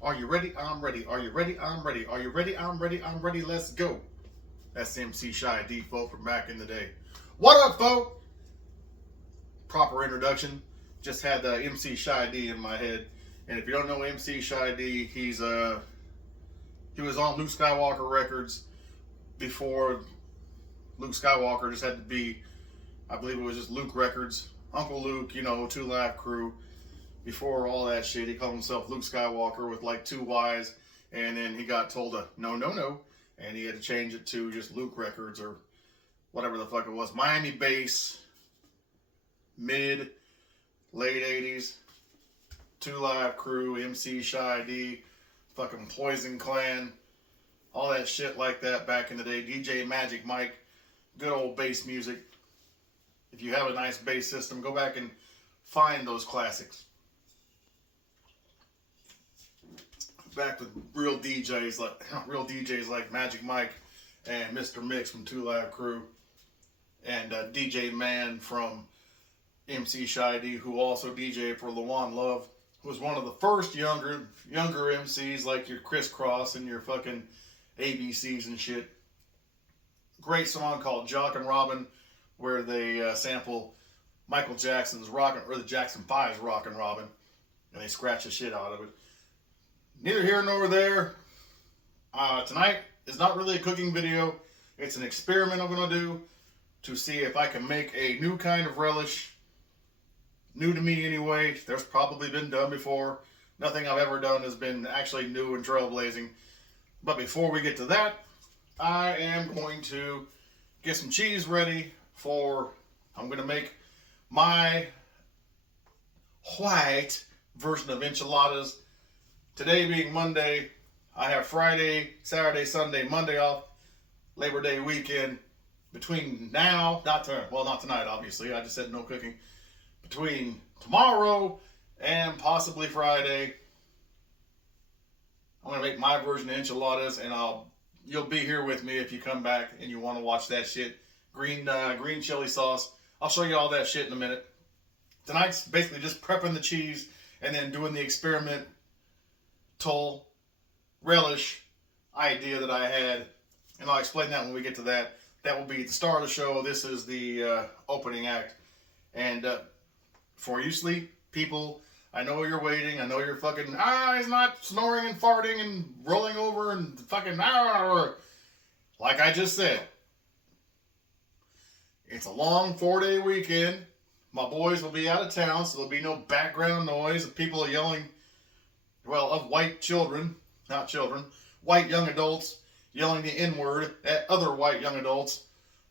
Are you ready? I'm ready. Are you ready? I'm ready. Are you ready? I'm ready. I'm ready. Let's go. That's MC Shy D, folk, from back in the day. What up, folk? Proper introduction. Just had the MC Shy D in my head. And if you don't know MC Shy D, he was on Luke Skywalker Records before Luke Skywalker just had to be, I believe it was just Luke Records. Uncle Luke, you know, Two Live Crew. Before all that shit, he called himself Luke Skywalker with like two Y's, and then he got told to no, and he had to change it to just Luke Records or whatever the fuck it was. Miami bass, mid, late 80s, Two Live Crew, MC Shy D, fucking Poison Clan, all that shit like that back in the day. DJ Magic Mike, good old bass music. If you have a nice bass system, go back and find those classics. Back with real DJs like Magic Mike and Mr. Mix from Two Live Crew, and DJ Man from MC Shy D, who also DJed for Lawan Love, who was one of the first younger MCs like your Criss Cross and your fucking ABCs and shit. Great song called Jock and Robin, where they sample Michael Jackson's the Jackson 5's Rockin' Robin, and they scratch the shit out of it. Neither here nor there. Tonight is not really a cooking video. It's an experiment I'm going to do to see if I can make a new kind of relish. New to me anyway. There's probably been done before. Nothing I've ever done has been actually new and trailblazing. But before we get to that, I am going to get some cheese ready I'm going to make my white version of enchiladas. Today being Monday, I have Friday, Saturday, Sunday, Monday off, Labor Day weekend. Between now, not tonight, obviously. I just said no cooking. Between tomorrow and possibly Friday, I'm gonna make my version of enchiladas, and you'll be here with me if you come back and you want to watch that shit. Green chili sauce. I'll show you all that shit in a minute. Tonight's basically just prepping the cheese and then doing the experimental relish idea that I had, and I'll explain that when we get to that. That will be the star of the show. This is the opening act. And before you sleep, people, I know you're waiting. I know you're fucking, he's not snoring and farting and rolling over and fucking, like I just said. It's a long 4-day weekend. My boys will be out of town, so there'll be no background noise of people yelling, of white children, not children, white young adults yelling the N-word at other white young adults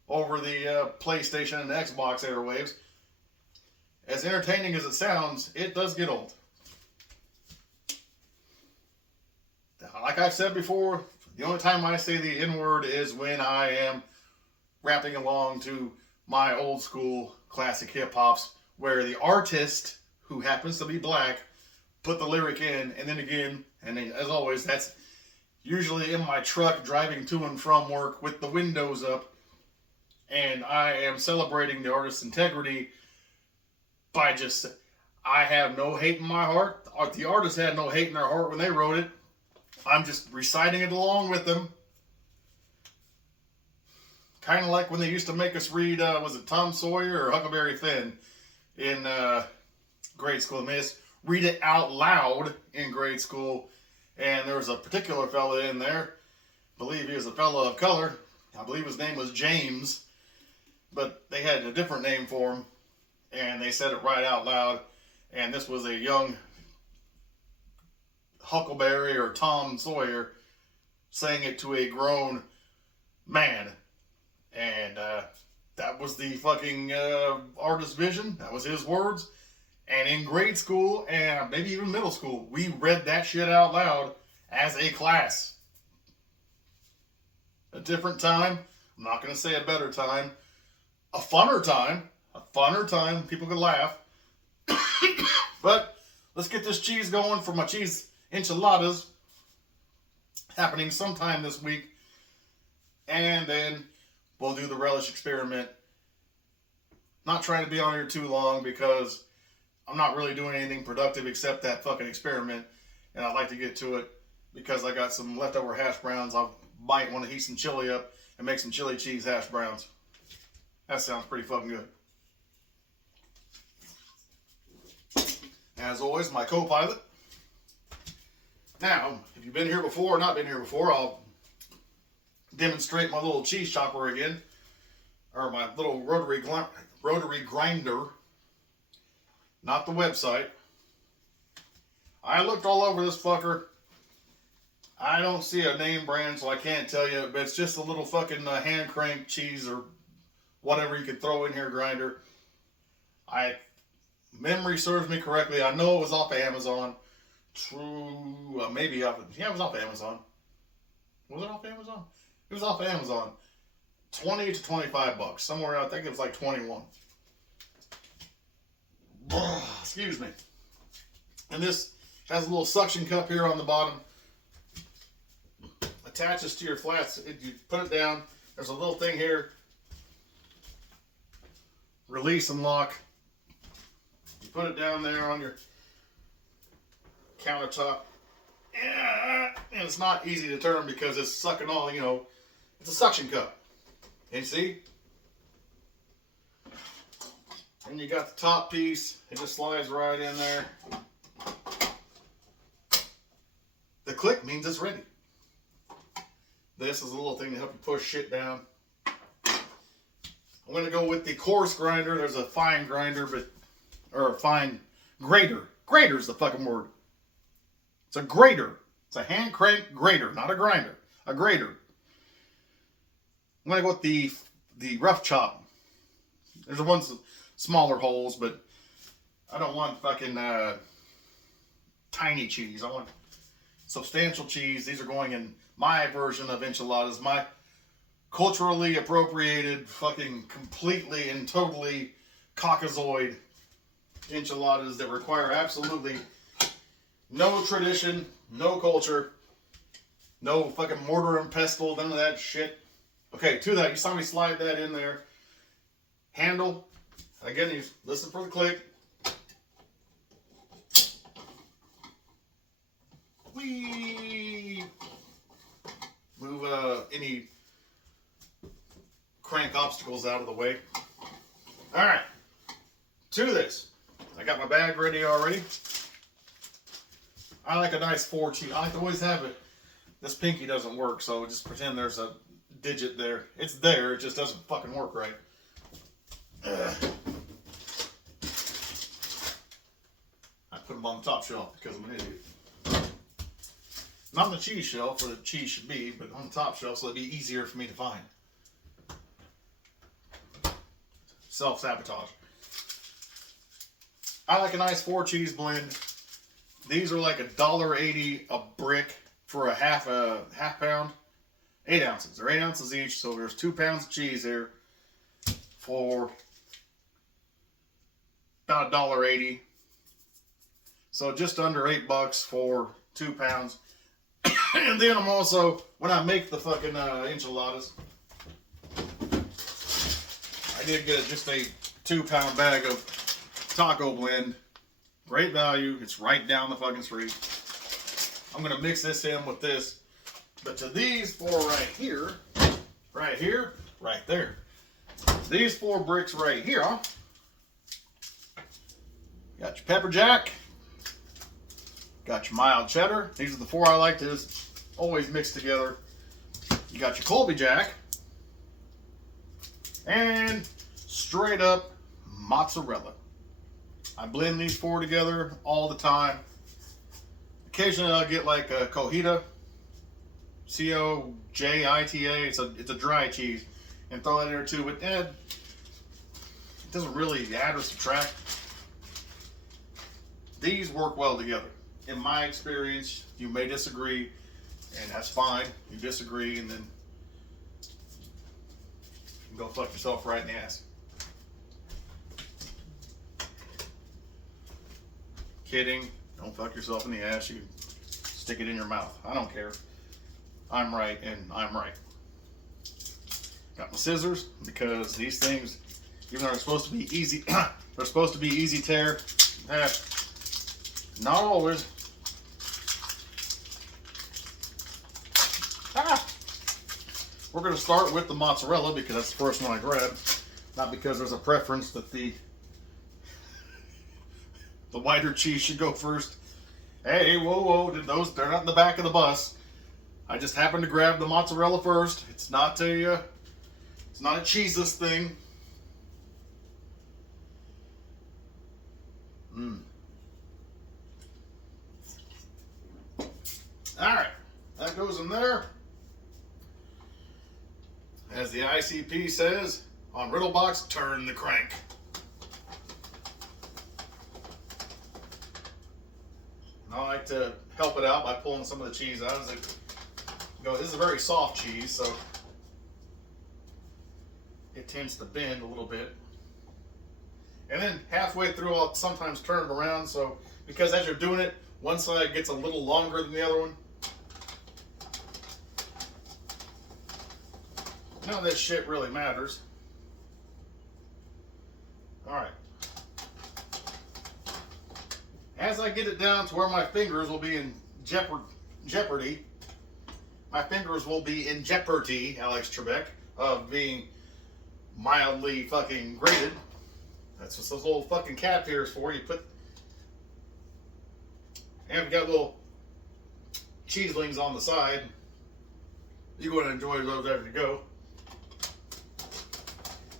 over the PlayStation and the Xbox airwaves. As entertaining as it sounds, it does get old. Like I've said before, the only time I say the N-word is when I am rapping along to my old school classic hip-hops, where the artist, who happens to be black, put the lyric in, and then again, and then, as always, that's usually in my truck driving to and from work with the windows up, and I am celebrating the artist's integrity by I have no hate in my heart. The artist had no hate in their heart when they wrote it. I'm just reciting it along with them. Kind of like when they used to make us read, was it Tom Sawyer or Huckleberry Finn in grade school? They made us read it out loud in grade school. And there was a particular fella in there, I believe he was a fella of color. I believe his name was James, but they had a different name for him, and they said it right out loud. And this was a young Huckleberry or Tom Sawyer saying it to a grown man. And that was the fucking artist's vision. That was his words. And in grade school, and maybe even middle school, we read that shit out loud as a class. A different time. I'm not going to say a better time. A funner time. A funner time. People could laugh. But let's get this cheese going for my cheese enchiladas. Happening sometime this week. And then we'll do the relish experiment. Not trying to be on here too long because I'm not really doing anything productive except that fucking experiment. and I'd like to get to it because I got some leftover hash browns. I might want to heat some chili up and make some chili cheese hash browns. That sounds pretty fucking good. As always, my co-pilot. Now, if you've been here before or not been here before, I'll demonstrate my little cheese chopper again, or my little rotary grinder, not the website. I looked all over this fucker. I don't see a name brand, so I can't tell you, but it's just a little fucking hand crank cheese or whatever you can throw in here grinder. Memory serves me correctly. I know it was off of Amazon. True, maybe off. Yeah, it was off of Amazon. Was it off of Amazon? It was off of Amazon. 20 to 25 bucks. Somewhere out, I think it was like 21. Excuse me. And this has a little suction cup here on the bottom. Attaches to your flats. You put it down. There's a little thing here. Release and lock. You put it down there on your countertop. And it's not easy to turn because it's sucking all, you know, it's a suction cup. And see? And you got the top piece. It just slides right in there. The click means it's ready. This is a little thing to help you push shit down. I'm going to go with the coarse grinder. There's a fine grinder, or a fine grater. Grater is the fucking word. It's a grater. It's a hand crank grater, not a grinder. A grater. I'm going to go with the rough chop. There's the ones with smaller holes, but I don't want fucking tiny cheese. I want substantial cheese. These are going in my version of enchiladas. My culturally appropriated, fucking completely and totally caucasoid enchiladas that require absolutely no tradition, no culture, no fucking mortar and pestle, none of that shit. Okay, to that, you saw me slide that in there. Handle. Again, you listen for the click. Whee! Move any crank obstacles out of the way. Alright, to this. I got my bag ready already. I like a nice 4 cheese. I like to always have it. This pinky doesn't work, so just pretend there's a digit there. It's there, it just doesn't fucking work right. I put them on the top shelf because I'm an idiot. Not on the cheese shelf where the cheese should be, but on the top shelf so it'd be easier for me to find. Self-sabotage. I like a nice 4 cheese blend. These are like $1.80 a brick for a half pound. 8 ounces. They're 8 ounces each, so there's 2 pounds of cheese here for about $1.80. So just under $8 for 2 pounds. And then I'm also, when I make the fucking enchiladas, I did get just a 2-pound bag of taco blend. Great value. It's right down the fucking street. I'm going to mix this in with this. But to these 4 right here, right there. These 4 bricks right here, got your pepper jack. Got your mild cheddar. These are the 4 I like to just always mix together. You got your Colby Jack. And straight up mozzarella. I blend these 4 together all the time. Occasionally I'll get like a Cojita. C-O-J-I-T-A. It's a dry cheese. And throw that in there too. But it doesn't really add or subtract. These work well together. In my experience, you may disagree, and that's fine. You disagree, and then you can go fuck yourself right in the ass. Kidding. Don't fuck yourself in the ass. You can stick it in your mouth. I don't care. I'm right, and I'm right. Got my scissors, because these things, even though they're supposed to be easy, they're supposed to be easy tear. Not always. We're going to start with the mozzarella because that's the first one I grabbed. Not because there's a preference that the whiter cheese should go first. Hey, whoa, they're not in the back of the bus. I just happened to grab the mozzarella first. It's not a cheeseless thing. Alright, that goes in there. As the ICP says, on Riddlebox, turn the crank. And I like to help it out by pulling some of the cheese out. As this is a very soft cheese, so it tends to bend a little bit. And then halfway through, I'll sometimes turn it around, so because as you're doing it, one side gets a little longer than the other one. None of this shit really matters. Alright. As I get it down to where my fingers will be in jeopardy, my fingers will be in jeopardy, Alex Trebek, of being mildly fucking grated. That's what those little fucking cap ears for. You put, and we've got little cheeselings on the side. You go ahead and enjoy those as you go.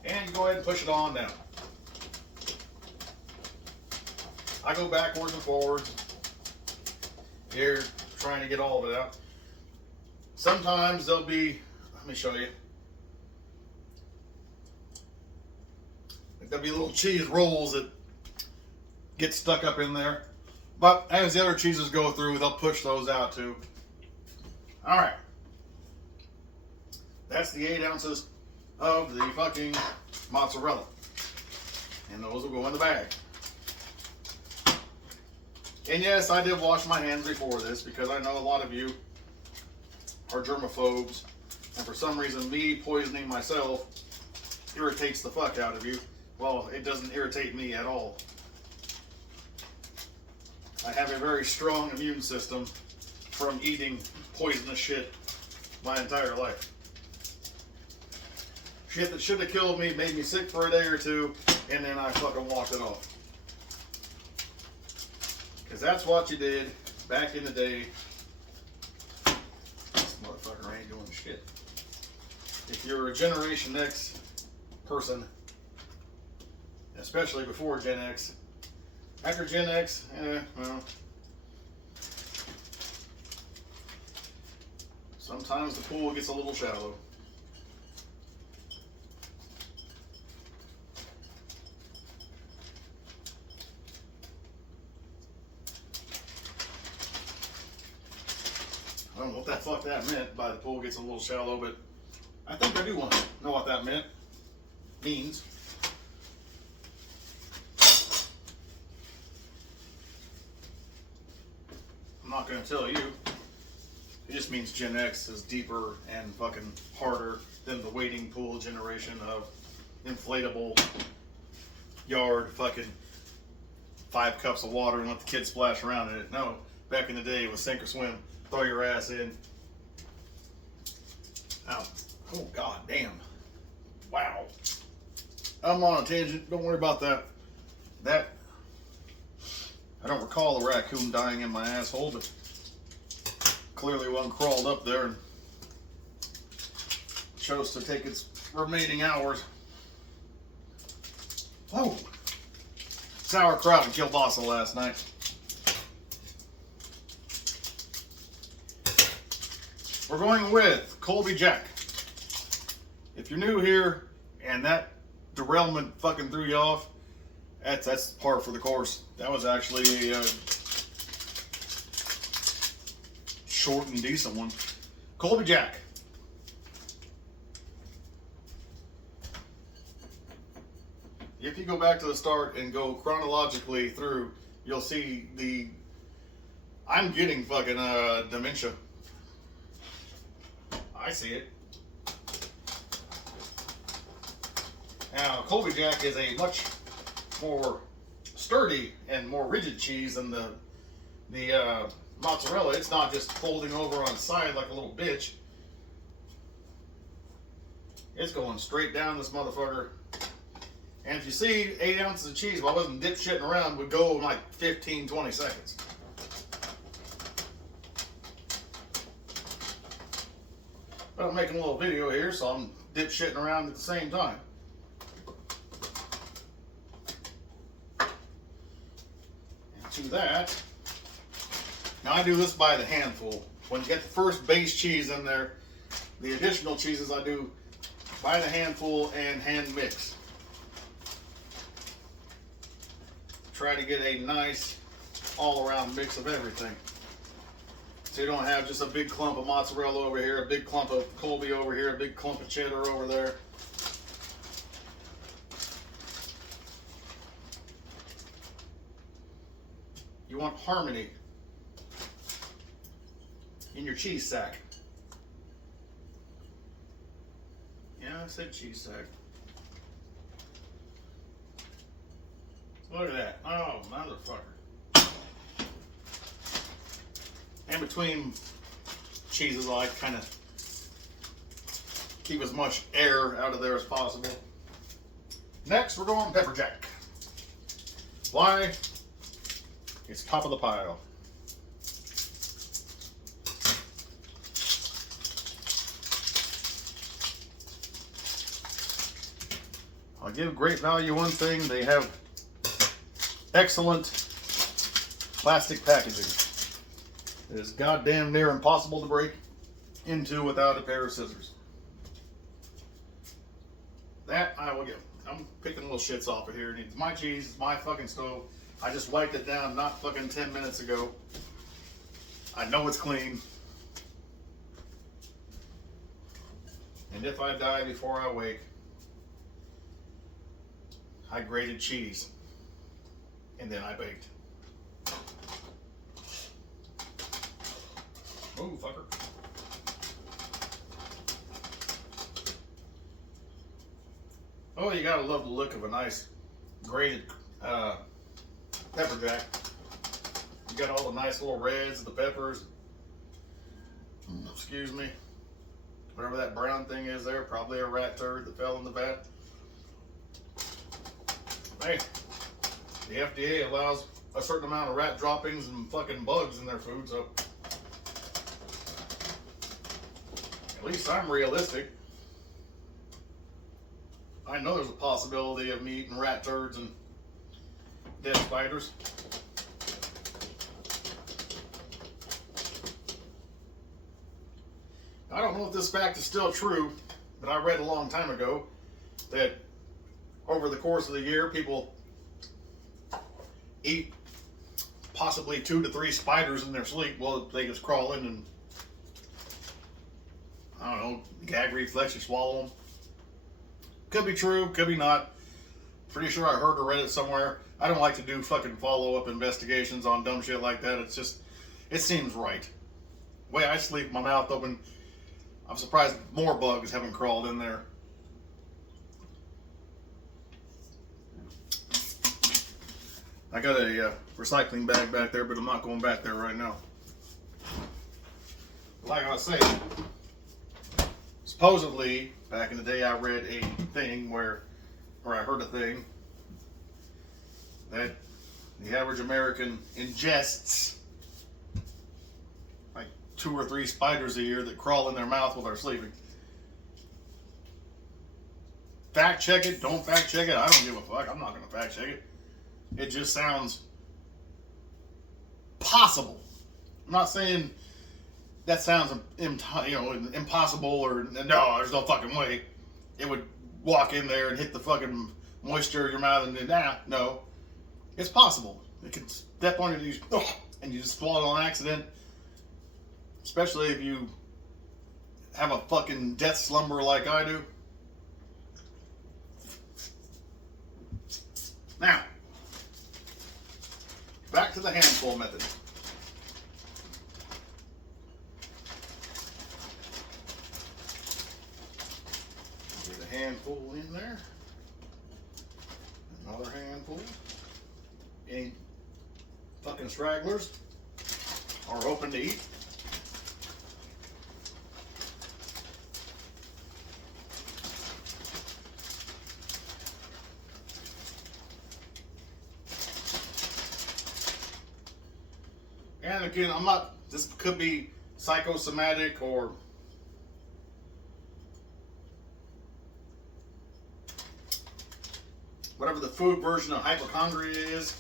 And you go ahead and push it on down. I go backwards and forwards here, trying to get all of it out. Sometimes there'll be, let me show you. There'll be little cheese rolls that get stuck up in there. But as the other cheeses go through, they'll push those out too. Alright. That's the 8 ounces of the fucking mozzarella. And those will go in the bag. And yes, I did wash my hands before this because I know a lot of you are germaphobes. And for some reason, me poisoning myself irritates the fuck out of you. Well, it doesn't irritate me at all. I have a very strong immune system from eating poisonous shit my entire life. Shit that should have killed me, made me sick for a day or two, and then I fucking walked it off. Because that's what you did back in the day. This motherfucker ain't doing shit. If you're a Generation X person, especially before Gen X, after Gen X, well, sometimes the pool gets a little shallow. I don't know what the fuck that meant by the pool gets a little shallow, but I think I do want to know what that means. I'm not going to tell you. It just means Gen X is deeper and fucking harder than the wading pool generation of inflatable yard fucking 5 cups of water and let the kids splash around in it. No, back in the day it was sink or swim. Throw your ass in. Ow. Oh, god damn. Wow. I'm on a tangent. Don't worry about that. I don't recall a raccoon dying in my asshole, but clearly one crawled up there and chose to take its remaining hours. Oh. Sauerkraut and kielbasa last night. We're going with Colby Jack. If you're new here and that derailment fucking threw you off, that's par for the course. That was actually a short and decent one. Colby Jack. If you go back to the start and go chronologically through, you'll see I'm getting fucking dementia. I see it. Now, Colby Jack is a much more sturdy and more rigid cheese than the mozzarella. It's not just folding over on its side like a little bitch. It's going straight down this motherfucker. And if you see 8 ounces of cheese, while I wasn't dip shitting around, would go in like 15, 20 seconds. But I'm making a little video here, so I'm dip shitting around at the same time. And to that, now I do this by the handful. When you get the first base cheese in there, the additional cheeses I do by the handful and hand mix. Try to get a nice all-around mix of everything. So you don't have just a big clump of mozzarella over here, a big clump of Colby over here, a big clump of cheddar over there. You want harmony in your cheese sack. Yeah, I said cheese sack. Look at that. Oh, motherfucker. And between cheeses, I like to kind of keep as much air out of there as possible. Next, we're going pepper jack. Why? It's top of the pile. I'll give Great Value one thing. They have excellent plastic packaging. It is goddamn near impossible to break into without a pair of scissors. That I will give. I'm picking little shits off of here. It's my cheese, it's my fucking stove. I just wiped it down not fucking 10 minutes ago. I know it's clean. And if I die before I wake, I grated cheese. And then I baked. Oh, fucker. Oh, you gotta love the look of a nice grated pepper jack. You got all the nice little reds, the peppers. Excuse me. Whatever that brown thing is there, probably a rat turd that fell in the vat. Hey, the FDA allows a certain amount of rat droppings and fucking bugs in their food, so at least I'm realistic. I know there's a possibility of me eating rat turds and dead spiders. I don't know if this fact is still true, but I read a long time ago that over the course of the year, people eat possibly 2 to 3 spiders in their sleep while they just crawl in and, I don't know, gag reflex, you swallow them. Could be true, could be not. Pretty sure I heard or read it somewhere. I don't like to do fucking follow-up investigations on dumb shit like that. It's just, it seems right. The way I sleep, my mouth open, I'm surprised more bugs haven't crawled in there. I got a recycling bag back there, but I'm not going back there right now. Like I was saying, supposedly, back in the day, I read a thing or I heard a thing that the average American ingests like 2 or 3 spiders a year that crawl in their mouth while they're sleeping. Fact check it, don't fact check it, I don't give a fuck. I'm not going to fact check it. It just sounds possible. I'm not saying that sounds impossible or no, there's no fucking way it would walk in there and hit the fucking moisture of your mouth and then no. It's possible. It could step on you and you just swallow on accident. Especially if you have a fucking death slumber like I do. Now, back to the handful method. Get a handful in there. Another handful. Any fucking stragglers are open to eat. again, I'm not, this could be psychosomatic or whatever the food version of hypochondria is,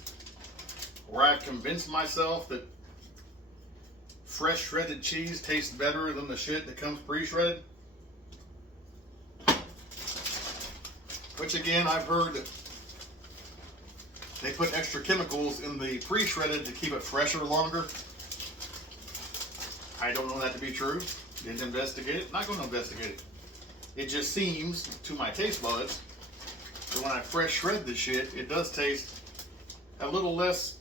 where I've convinced myself that fresh shredded cheese tastes better than the shit that comes pre-shredded. Which again, I've heard that they put extra chemicals in the pre-shredded to keep it fresher longer. I don't know that to be true. Didn't investigate it. Not going to investigate it. It just seems to my taste buds that when I fresh shred this shit, it does taste a little less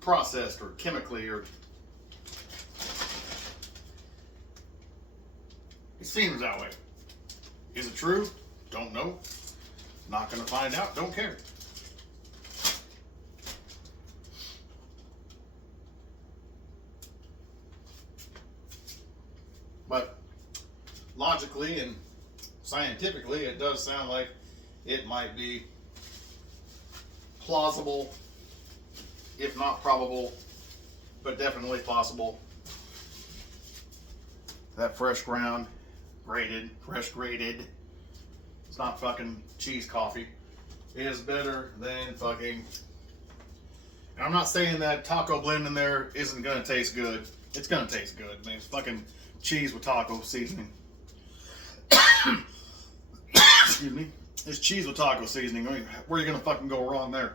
processed or chemically, or it seems that way. Is it true? Don't know. Not going to find out. Don't care. But logically and scientifically, it does sound like it might be plausible, if not probable, but definitely possible, that fresh ground, fresh grated, it's not fucking cheese coffee, is better than fucking, and I'm not saying that taco blend in there isn't gonna taste good. It's gonna taste good. I mean, it's fucking cheese with taco seasoning. Excuse me. It's cheese with taco seasoning. I mean, where are you gonna fucking go wrong there?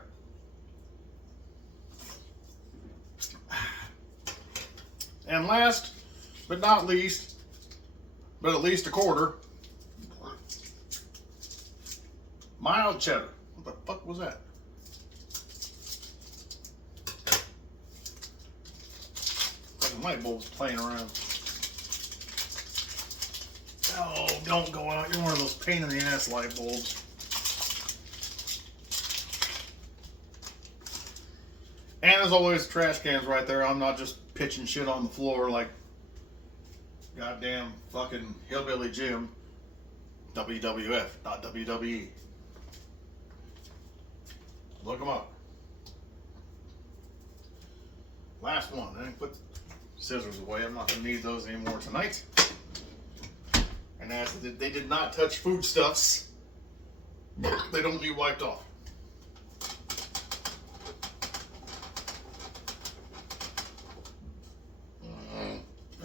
And last but not least, but at least a quarter, mild cheddar. What the fuck was that? Fucking light bulbs playing around. Oh, don't go out. You're one of those pain in the ass light bulbs. And as always, trash cans right there. I'm not just pitching shit on the floor like goddamn fucking Hillbilly Jim. WWF, not WWE. Look them up. Last one. I didn't put scissors away. I'm not going to need those anymore tonight. And as they did not touch foodstuffs, they don't need wiped off.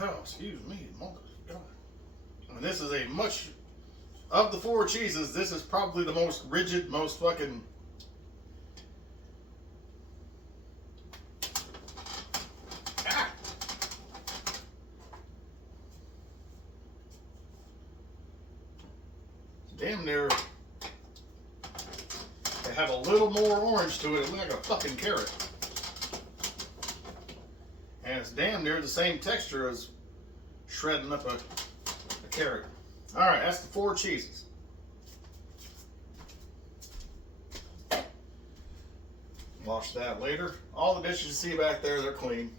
Oh, excuse me, God. I mean, this is a much, of the four cheeses, this is probably the most rigid, most fucking, damn near, they have a little more orange to it, like a fucking carrot. And it's damn near the same texture as shredding up a carrot. Alright, that's the four cheeses. Wash that later. All the dishes you see back there, they're clean.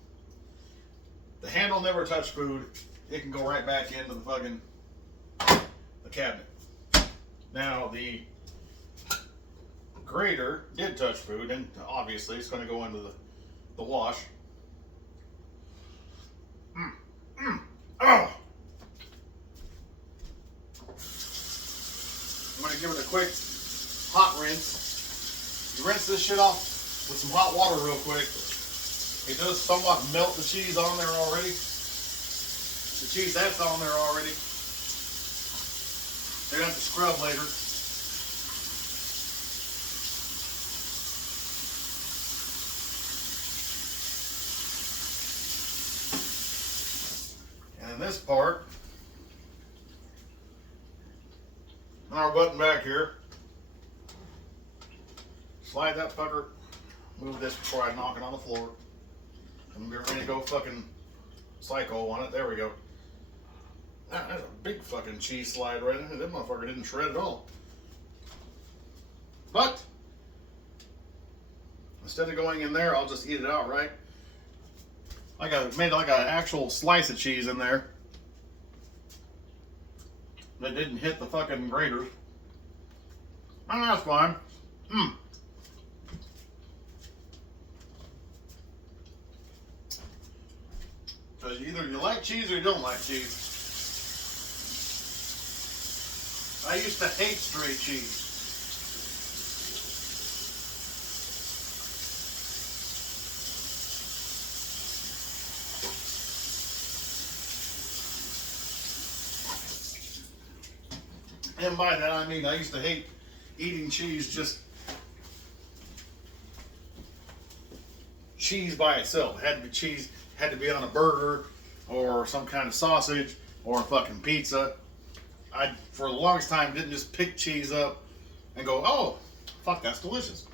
The handle never touched food. It can go right back into the fucking the cabinet. Now the grater did touch food, and obviously it's going to go into the wash. Oh. I'm going to give it a quick hot rinse. You rinse this shit off with some hot water real quick. It does somewhat melt the cheese on there already. The cheese that's on there already. They're going to have to scrub later. And in this part, on our button back here, slide that fucker, move this before I knock it on the floor. I'm ready to go fucking psycho on it. There we go. That's a big fucking cheese slide right in there. That motherfucker didn't shred at all. But instead of going in there, I'll just eat it outright. I made like an actual slice of cheese in there that didn't hit the fucking grater. Oh, that's fine. Because either you like cheese or you don't like cheese. I used to hate straight cheese. And by that I mean I used to hate eating cheese, just cheese by itself. It had to be cheese, had to be on a burger or some kind of sausage or a fucking pizza. I, for the longest time, didn't just pick cheese up and go, oh, fuck, that's delicious.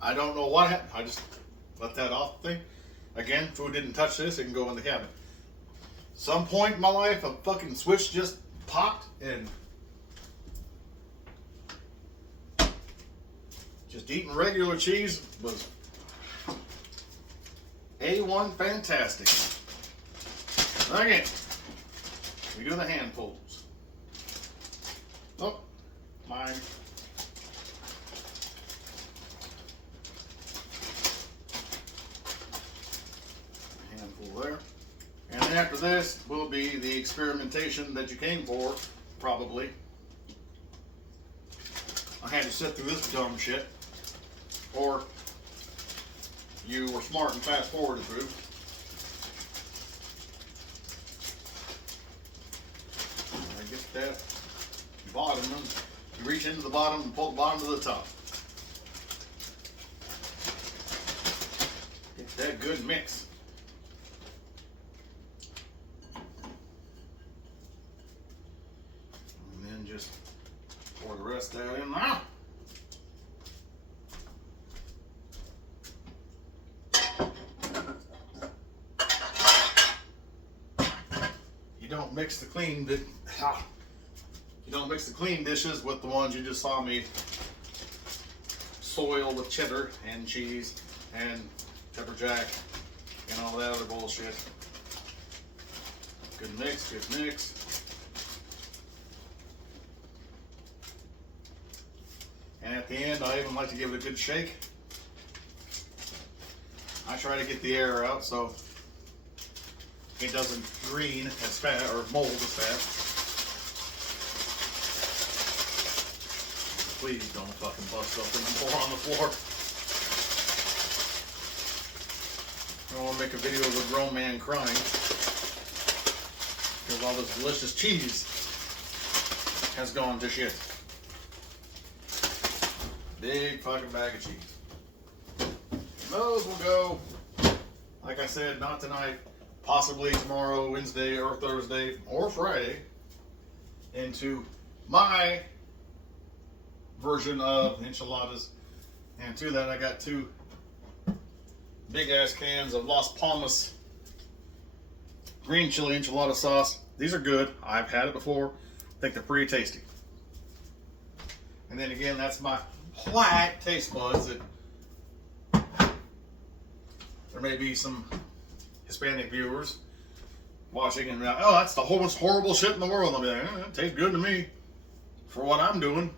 I don't know what happened. I just let that off the thing. Again, food didn't touch this, it can go in the cabinet. Some point in my life, a fucking switch just popped and just eating regular cheese was A1 fantastic. Again, we do the handfuls. Oh, mine. Handful there. And then after this will be the experimentation that you came for, probably. I had to sit through this dumb shit. Or you were smart and fast forwarded through. I get that bottom, you reach into the bottom and pull the bottom to the top. Get that good mix. And then just pour the rest of that in there. You don't mix the clean dishes with the ones you just saw me soil with cheddar and cheese and pepper jack and all that other bullshit. Good mix, good mix. And at the end, I even like to give it a good shake. I try to get the air out so it doesn't green as fast or mold as fast. Please don't fucking bust up and pour on the floor. I don't want to make a video of a grown man crying because all this delicious cheese has gone to shit. Big fucking bag of cheese. Those will go, like I said, not tonight, possibly tomorrow, Wednesday or Thursday or Friday, into my version of enchiladas. And to that I got 2 big ass cans of Las Palmas green chili enchilada sauce. These are good. I've had it before. I think they're pretty tasty. And then again, that's my white taste buds. That there may be some Hispanic viewers watching and oh, that's the most horrible shit in the world. I'll be like, it tastes good to me for what I'm doing.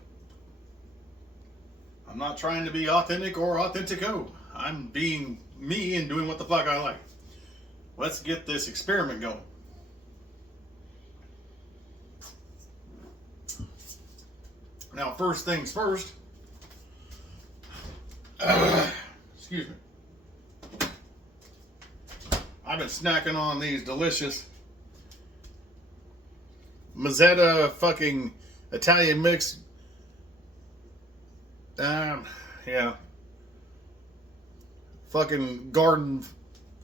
I'm not trying to be authentic or authentico. I'm being me and doing what the fuck I like. Let's get this experiment going. Now, first things first. Excuse me. I've been snacking on these delicious Mazzetta fucking Italian mix. Yeah. Fucking garden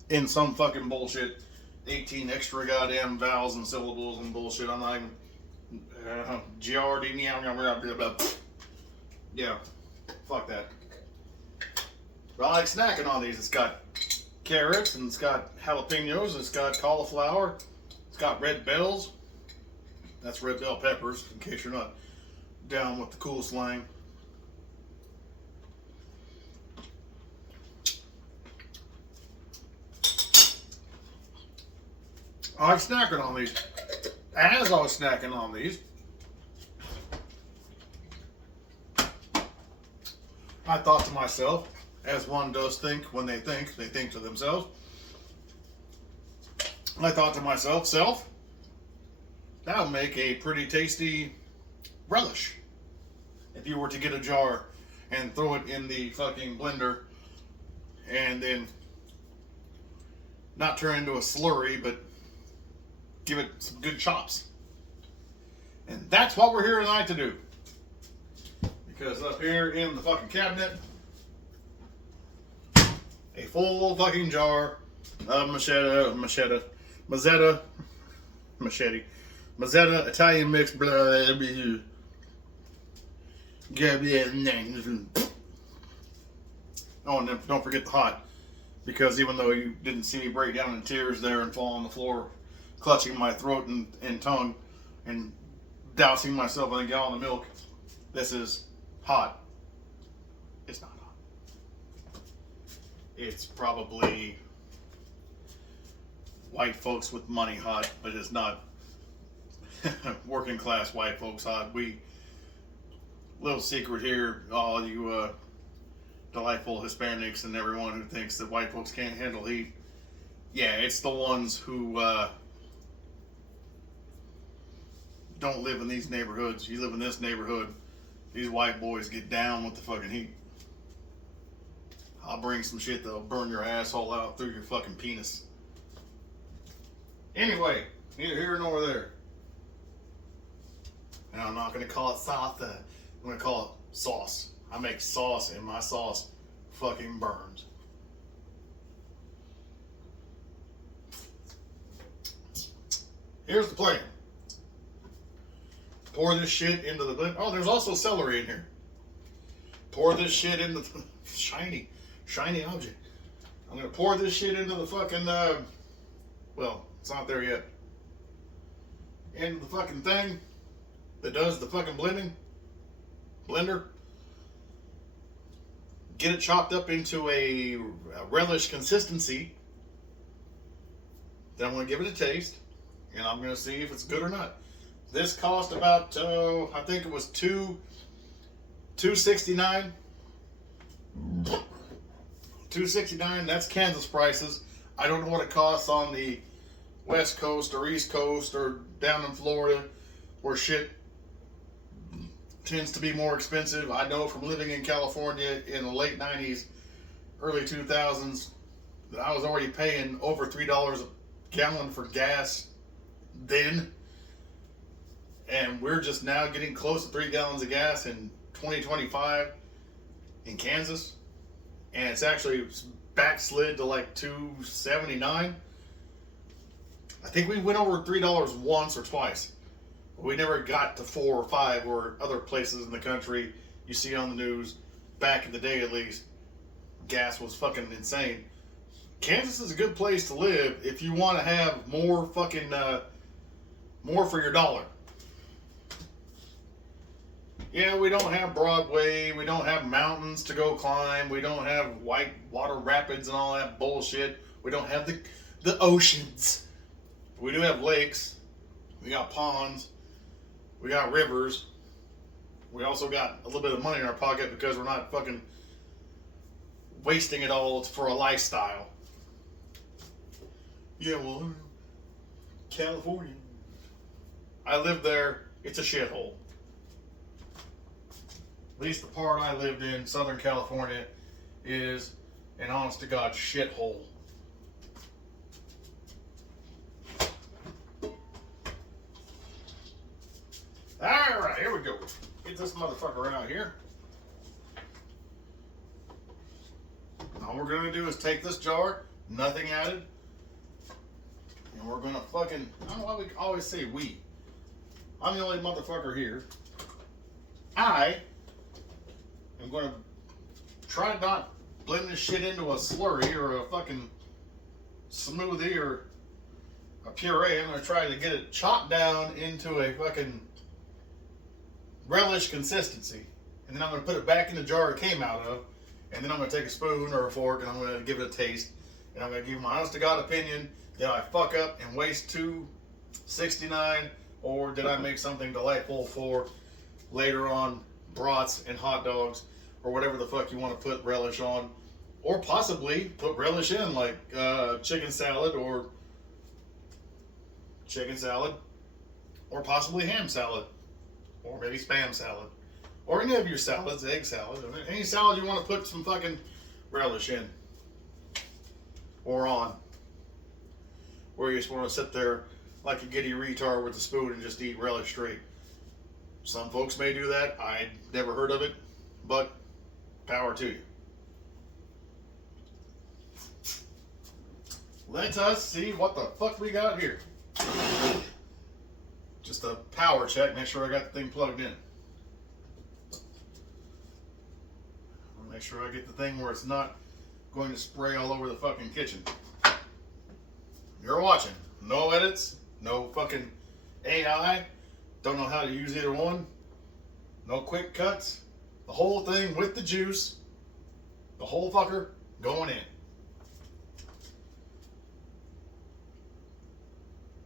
in some fucking bullshit. 18 extra goddamn vowels and syllables and bullshit. I'm not even. Giardini. Yeah. Fuck that. But I like snacking on these. It's got carrots and it's got jalapenos and it's got cauliflower. It's got red bells. That's red bell peppers, in case you're not down with the cool slang. I was snacking on these. As I was snacking on these, I thought to myself, as one does think when they think to themselves, I thought to myself, that'll make a pretty tasty relish. If you were to get a jar and throw it in the fucking blender and then not turn into a slurry, but give it some good chops. And that's what we're here tonight to do. Because up here in the fucking cabinet, a full fucking jar of Mazzetta Italian mix. Oh, and don't forget the hot. Because even though you didn't see me break down in tears there and fall on the floor, clutching my throat and tongue and dousing myself in a gallon of milk, this is hot. It's not hot. It's probably white folks with money hot, but it's not working class white folks hot. Little secret here, all you delightful Hispanics and everyone who thinks that white folks can't handle heat. Yeah, it's the ones who don't live in these neighborhoods. You live in this neighborhood, these white boys get down with the fucking heat. I'll bring some shit that'll burn your asshole out through your fucking penis. Anyway, neither here nor there. And I'm not going to call it salsa. I'm going to call it sauce. I make sauce and my sauce fucking burns. Here's the plan. Pour this shit into the blender. Oh, there's also celery in here. Pour this shit into the shiny object. I'm going to pour this shit into the fucking, well, it's not there yet. Into the fucking thing that does the fucking blender. Get it chopped up into a relish consistency. Then I'm going to give it a taste. And I'm going to see if it's good or not. This cost about, I think it was $2.69. $2.69. That's Kansas prices. I don't know what it costs on the West Coast or East Coast or down in Florida, where shit tends to be more expensive. I know from living in California in the late 90s, early 2000s, that I was already paying over $3 a gallon for gas then. And we're just now getting close to 3 gallons of gas in 2025 in Kansas. And it's actually backslid to like $2.79. I think we went over $3 once or twice. We never got to 4 or 5 or other places in the country you see on the news. Back in the day, at least, gas was fucking insane. Kansas is a good place to live if you want to have more fucking, more for your dollar. Yeah, we don't have Broadway, we don't have mountains to go climb, we don't have white water rapids and all that bullshit. We don't have the oceans. We do have lakes, we got ponds, we got rivers. We also got a little bit of money in our pocket because we're not fucking wasting it all for a lifestyle. Yeah, well, California. I live there, it's a shithole. At least the part I lived in, Southern California, is an honest to God shithole. Alright, here we go. Get this motherfucker out here. All we're going to do is take this jar, nothing added, and we're going to fucking, I don't know why we always say we. I'm the only motherfucker here. I am going to try not blend this shit into a slurry or a fucking smoothie or a puree. I'm going to try to get it chopped down into a fucking relish consistency. And then I'm going to put it back in the jar it came out of. And then I'm going to take a spoon or a fork and I'm going to give it a taste. And I'm going to give my honest to God opinion. Did I fuck up and waste $2.69? Or did I make something delightful for later on brats and hot dogs? Or whatever the fuck you want to put relish on. Or possibly put relish in like chicken salad or chicken salad, or possibly ham salad, or maybe spam salad, or any of your salads, egg salad, any salad you want to put some fucking relish in or on. Or you just want to sit there like a giddy retard with a spoon and just eat relish straight. Some folks may do that. I never heard of it, but power to you. Let us see what the fuck we got here. Just a power check, make sure I got the thing plugged in. Make sure I get the thing where it's not going to spray all over the fucking kitchen. You're watching. No edits, no fucking AI. Don't know how to use either one. No quick cuts. The whole thing with the juice. The whole fucker going in.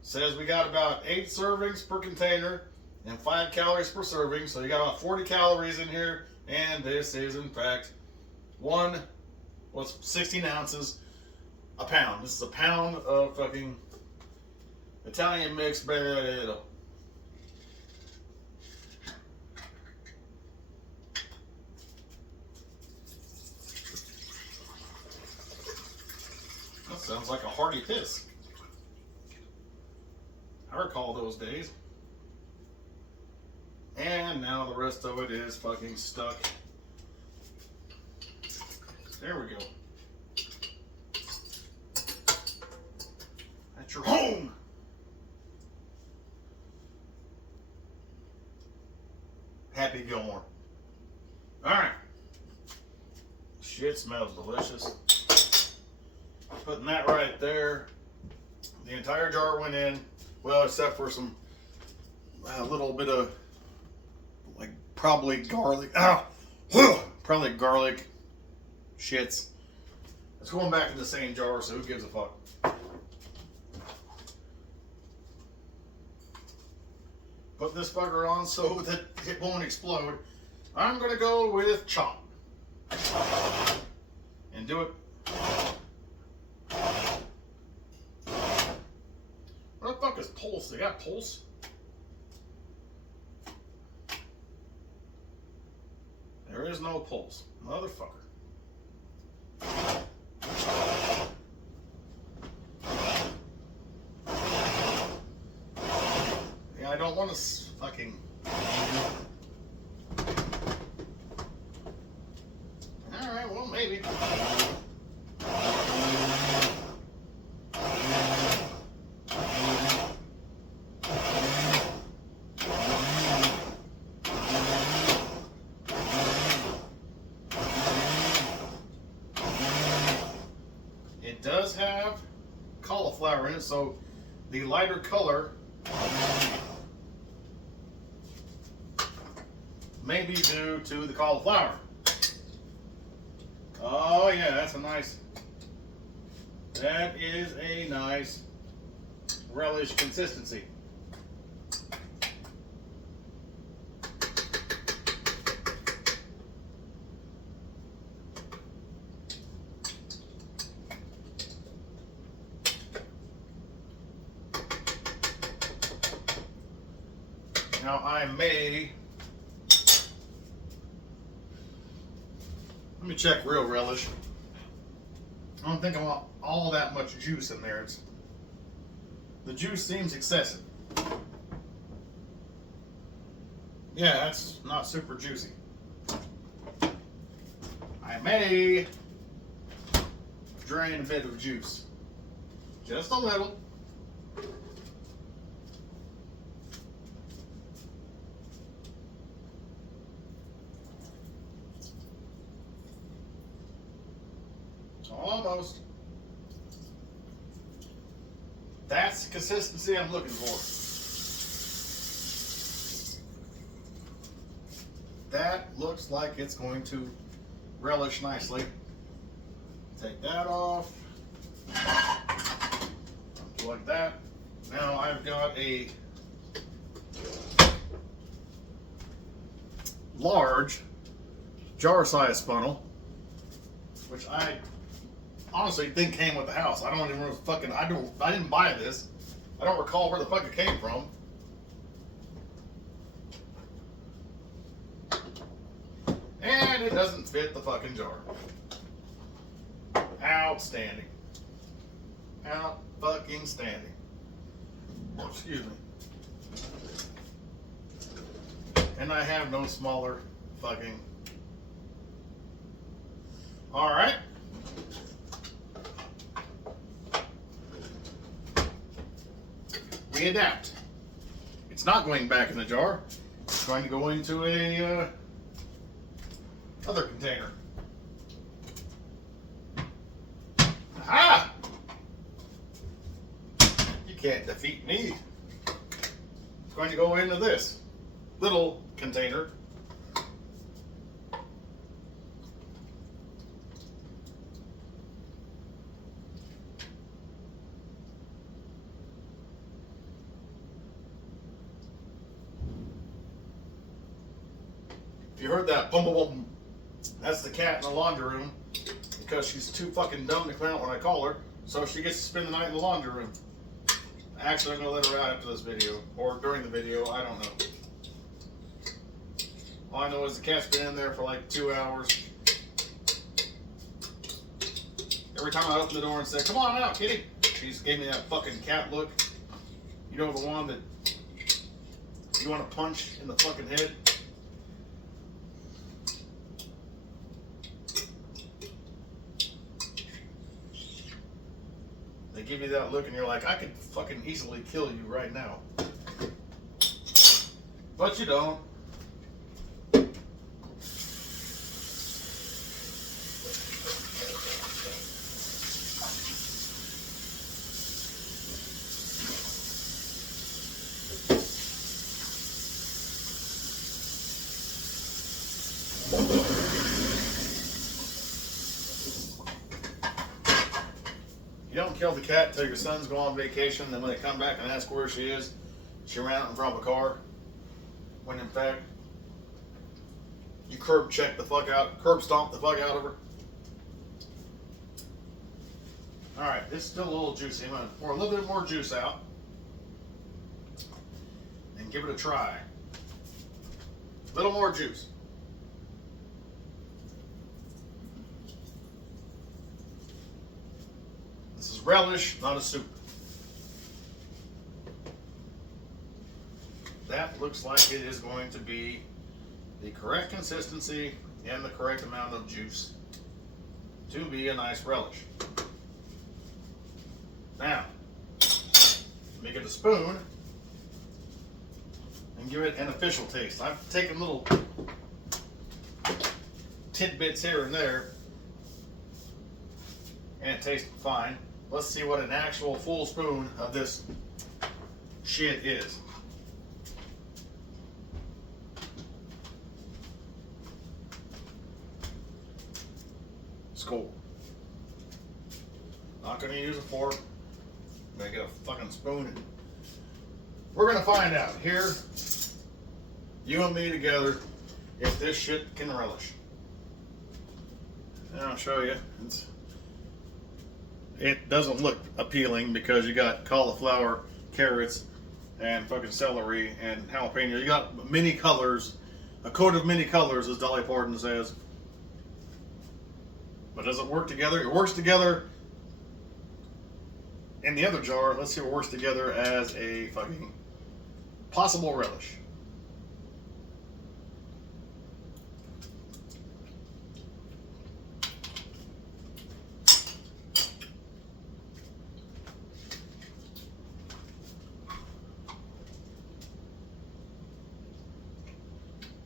Says we got about 8 servings per container and 5 calories per serving. So you got about 40 calories in here. And this is in fact 16 ounces, a pound. This is a pound of fucking Italian mixed bread. That sounds like a hearty piss. I recall those days. And now the rest of it is fucking stuck. There we go. At your home. Happy Gilmore. Alright. Shit smells delicious. Putting that right there. The entire jar went in. Well, except for some, a little bit of, like, probably garlic. Probably garlic shits. It's going back in the same jar, so who gives a fuck? Put this fucker on so that it won't explode. I'm gonna go with chop. And do it. What the fuck is pulse? They got pulse? There is no pulse. Motherfucker. Yeah, I don't want to fucking... Alright, well, maybe. It does have cauliflower in it, so the lighter color may be due to the cauliflower. Oh yeah, that's a nice, that is a nice relish consistency. Now I may, let me check real relish. I don't think I want all that much juice in there. The juice seems excessive. Yeah, that's not super juicy. I may drain a bit of juice. Just a little. Almost. That's the consistency I'm looking for. That looks like it's going to relish nicely. Take that off. Unplug that. Now I've got a large jar-sized funnel, which I honestly think came with the house. I don't even fucking, I didn't buy this. I don't recall where the fuck it came from. And it doesn't fit the fucking jar. Outstanding. Out fucking standing. Oh, excuse me. And I have no smaller fucking. Alright. We adapt. It's not going back in the jar. It's going to go into a other container. Aha! You can't defeat me. It's going to go into this little container. If you heard that boom boom boom, that's the cat in the laundry room because she's too fucking dumb to clean out when I call her, so she gets to spend the night in the laundry room. Actually, I'm gonna let her out after this video or during the video. I don't know. All I know is the cat's been in there for like 2 hours. Every time I open the door and say, "Come on out, kitty," she's gave me that fucking cat look. You know, the one that you want to punch in the fucking head. They give you that look and you're like, I could fucking easily kill you right now. But you don't. You don't kill the cat until your sons go on vacation, then when they come back and ask where she is, she ran out in front of a car. When in fact, you curb stomp the fuck out of her. Alright, it's still a little juicy. I'm going to pour a little bit more juice out and give it a try. A little more juice. This is relish, not a soup. That looks like it is going to be the correct consistency and the correct amount of juice to be a nice relish. Now, let me get a spoon and give it an official taste. I've taken little tidbits here and there, and it tasted fine. Let's see what an actual full spoon of this shit is. It's cool. Not gonna use a fork. I'm gonna get a fucking spoon and we're gonna find out here, you and me together, if this shit can relish. And I'll show you. It doesn't look appealing because you got cauliflower, carrots, and fucking celery and jalapeno. You got many colors, a coat of many colors, as Dolly Parton says. But does it work together? It works together in the other jar. Let's see if it works together as a fucking possible relish.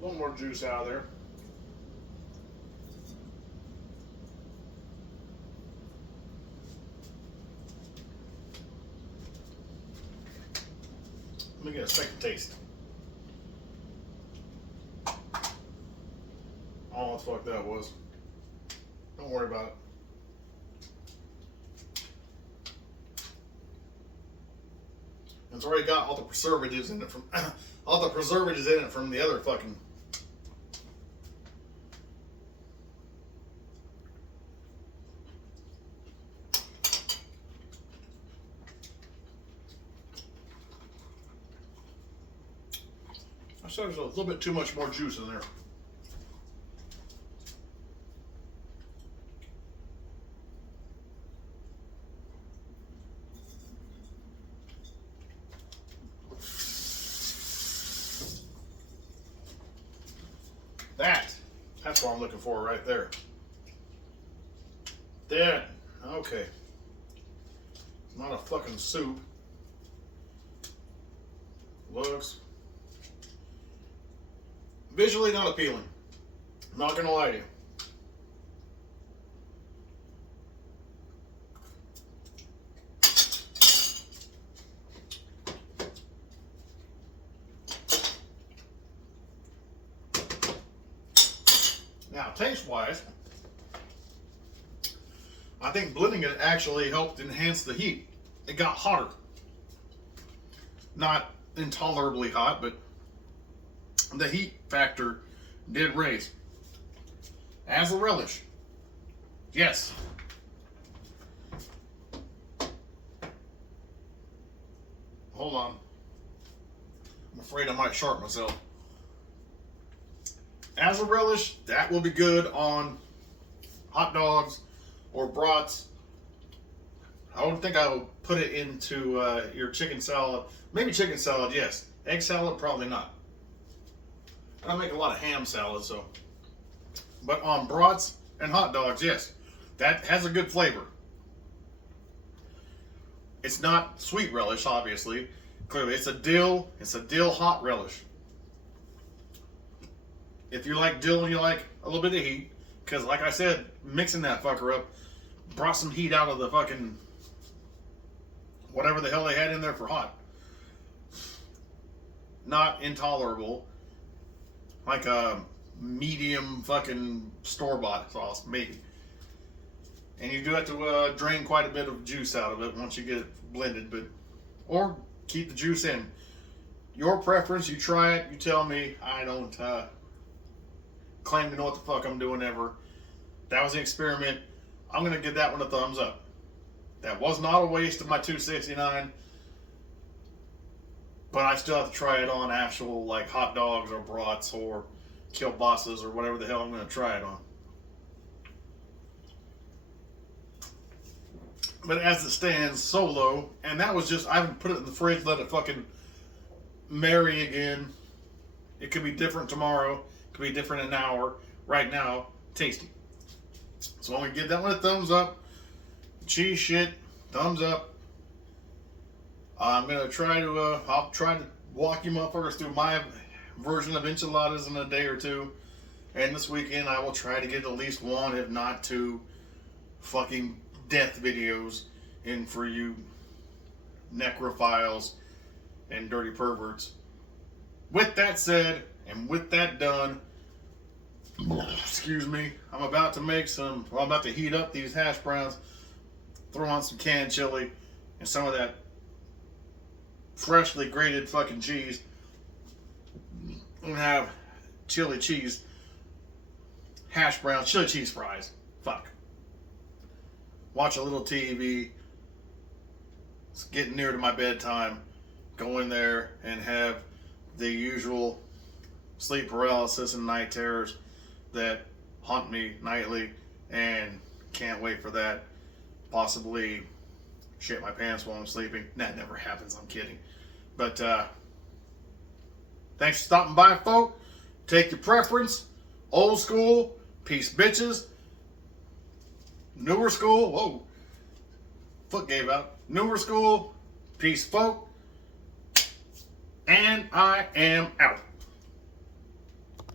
A little more juice out of there. Let me get a second taste. Oh, what the fuck that was. Don't worry about it. It's already got all the preservatives in it from all the preservatives in it from the other fucking. said there's a little bit too much more juice in there. That's what I'm looking for right there. That, okay. Not a fucking soup. Looks visually not appealing. Not gonna lie to you. Now, taste-wise, I think blending it actually helped enhance the heat. It got hotter. Not intolerably hot, but the heat factor did raise. As a relish, yes. Hold on. I'm afraid I might shart myself. As a relish, that will be good on hot dogs or brats. I don't think I would put it into your chicken salad. Maybe chicken salad, yes. Egg salad, probably not. I make a lot of ham salad, so. But on brats and hot dogs, yes. That has a good flavor. It's not sweet relish, obviously. Clearly, it's a dill hot relish. If you like dill and you like a little bit of heat, because like I said, mixing that fucker up brought some heat out of the fucking whatever the hell they had in there for hot. Not intolerable. Like a medium fucking store-bought sauce, maybe. And you do have to drain quite a bit of juice out of it once you get it blended, but or keep the juice in. Your preference, you try it, you tell me. I don't claim to know what the fuck I'm doing ever. That was an experiment. I'm gonna give that one a thumbs up. That was not a waste of my $2.69, but I still have to try it on actual like hot dogs or brats or kielbasa's or whatever the hell I'm gonna try it on. But as it stands, solo, and that was just, I haven't put it in the fridge, let it fucking marry again. It could be different tomorrow. Could be different in an hour. Right now, tasty. So I'm gonna give that one a thumbs up. Cheese shit, thumbs up. I'm gonna try to I'll try to walk you motherfuckers through my version of enchiladas in a day or two. And this weekend I will try to get at least one, if not two, fucking death videos in for you necrophiles and dirty perverts. With that said, and with that done, excuse me, I'm about to make some, well, I'm about to heat up these hash browns, throw on some canned chili and some of that freshly grated fucking cheese, and have chili cheese hash browns, chili cheese fries. Fuck. Watch a little TV. It's getting near to my bedtime. Go in there and have the usual sleep paralysis and night terrors that haunt me nightly, and can't wait for that. Possibly shit my pants while I'm sleeping. That never happens, I'm kidding. But thanks for stopping by, folk. Take your preference. Old school, peace bitches. Newer school, whoa, foot gave out. Newer school, peace folk. And I am out.